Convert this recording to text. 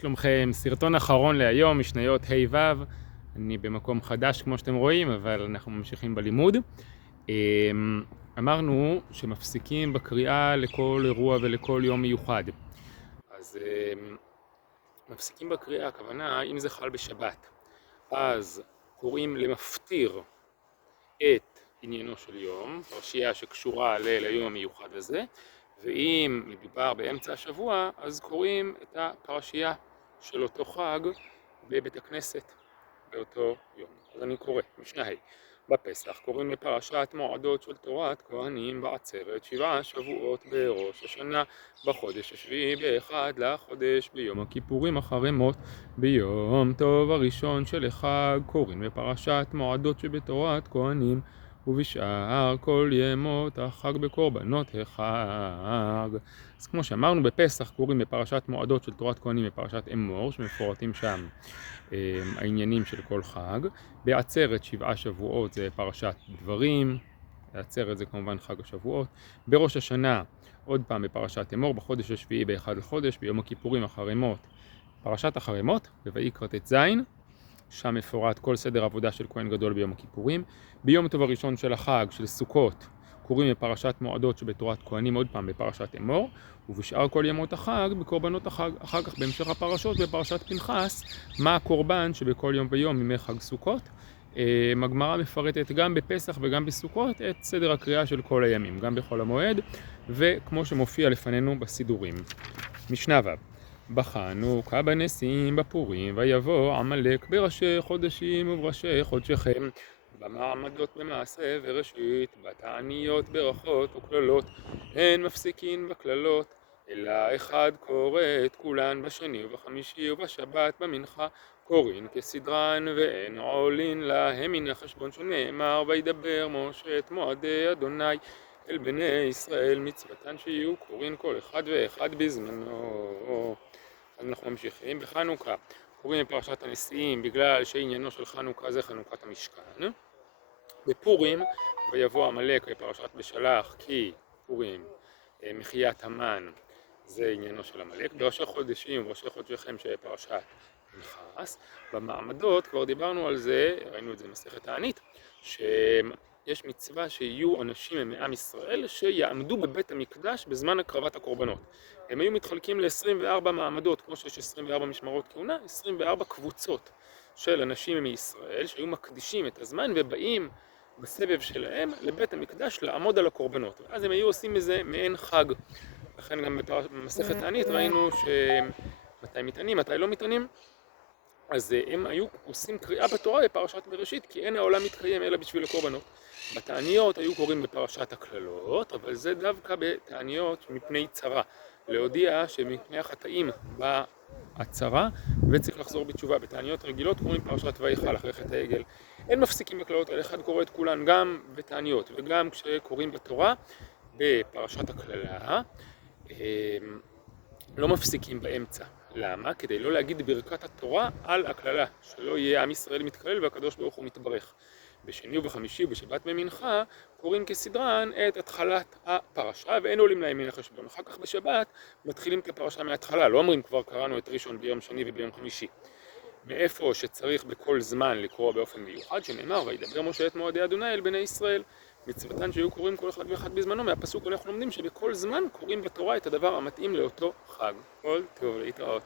שלומכם, סרטון אחרון להיום, משניות ה'-ו'. אני במקום חדש כמו שאתם רואים, אבל אנחנו ממשיכים בלימוד. אמרנו שמפסיקים בקריאה לכל אירוע ולכל יום מיוחד. אז מפסיקים בקריאה, הכוונה אם זה חל בשבת, אז קוראים למפטיר את עניינו של יום, פרשייה שקשורה ליום המיוחד הזה, ואם מדובר באמצע השבוע, אז קוראים את הפרשייה של אותו חג בבית הכנסת באותו יום. אז אני קורא, משנה ה' בפסח קוראים לפרשת מועדות של תורת כהנים בעצרת 7 שבועות בראש השנה בחודש השביעי באחד לחודש ביום הכיפורים אחרי מות ביום טוב הראשון של החג קוראים לפרשת מועדות שבתורת כהנים ובשאר כל ימות החג בקורבנות החג. אז כמו שאמרנו, בפסח קוראים בפרשת מועדות של תורת כהנים בפרשת אמור, שמפורטים שם העניינים של כל חג. בעצרת 7 שבועות זה פרשת דברים, בעצרת זה כמובן חג השבועות. בראש השנה עוד פעם בפרשת אמור, בחודש השביעי באחד לחודש, ביום הכיפורים אחרי מות פרשת אחרי מות, בויקרא ט"ז, שם מפורט כל סדר עבודה של כהן גדול ביום הכיפורים. ביום טוב הראשון של החג של סוכות קוראים בפרשת מועדות שבתורת כהנים עוד פעם בפרשת אמור, ובשאר כל ימות החג בקורבנות החג. אחר כך בהמשך הפרשות בפרשת פנחס מה הקורבן שבכל יום ויום ימי חג סוכות. הגמרא מפרטת גם בפסח וגם בסוכות את סדר הקריאה של כל הימים, גם בחול המועד וכמו שמופיע לפנינו בסידורים. משנה ו' בחנוכה בנסים בפורים ויבוא עמלק בראשי חודשים ובראשי חודשיכם במעמדות במעשה וראשית בתעניות ברכות וקללות אין מפסיקין בקללות אלא אחד קורא את כולן בשני ובחמישי ובשבת במנחה קוראים כסדרן ואין עולין להם מן החשבון שנאמר וידבר משה את מועדי אדוני אל בני ישראל מצוותן שיהיו קוראים כל אחד ואחד בזמנו. אז אנחנו ממשיכים בחנוכה קוראים בפרשת הנשיאים בגלל שעניינו של חנוכה זה חנוכת המשכן. בפורים ויבוא עמלק בפרשת בשלח כי פורים מחיית המן זה עניינו של עמלק. בראשי חודשים ובראשי חודשיכם שפרשת פנחס. במעמדות כבר דיברנו על זה, ראינו את זה במסכת תענית, שיש מצווה שיהיו אנשים מעם ישראל שיעמדו בבית המקדש בזמן הקרבת הקורבנות. הם היו מתחלקים ל-24 מעמדות, כמו שיש 24 משמרות כהונה, 24 קבוצות של אנשים מישראל שהיו מקדישים את הזמן ובאים בסבב שלהם לבית המקדש לעמוד על הקורבנות. ואז הם היו עושים מזה מעין חג. לכן גם במסכת תענית ראינו שמתי מתענים, מתי לא מתענים. אז הם היו עושים קריאה בתורה בפרשת בראשית, כי אין העולם מתקיים אלא בשביל הקורבנות. בתעניות היו קוראים בפרשת הכללות, אבל זה דווקא בתעניות מפני צרה. להודיע שמפני החטאים באה הצרה וצריך לחזור בתשובה. בתעניות רגילות קוראים פרשת ויכל אחרי חטא העגל. אין מפסיקים בקללות, על אחד קורא את כולן גם בתעניות וגם כשקוראים בתורה בפרשת הכללה. לא מפסיקים באמצע. למה? כדי לא להגיד ברכת התורה על הכללה, שלא יהיה עם ישראל מתקלל והקדוש ברוך הוא מתברך. בשני ובחמישי ובשבת במנחה קוראים כסדרן את התחלת הפרשה ואין עולים להם מן החשבון. אחר כך בשבת מתחילים את הפרשה מההתחלה, לא אומרים כבר קראנו את ראשון ביום שני וביום חמישי. מאיפה שצריך בכל זמן לקרוא באופן מיוחד, שנאמר וידבר משה את מועדי אדוני אל בני ישראל. מצוותן שהיו קוראים כל אחד ואחד בזמנו. מהפסוק אנחנו לומדים שבכל זמן קוראים בתורה את הדבר המתאים לאותו חג. כל טוב, להתראות.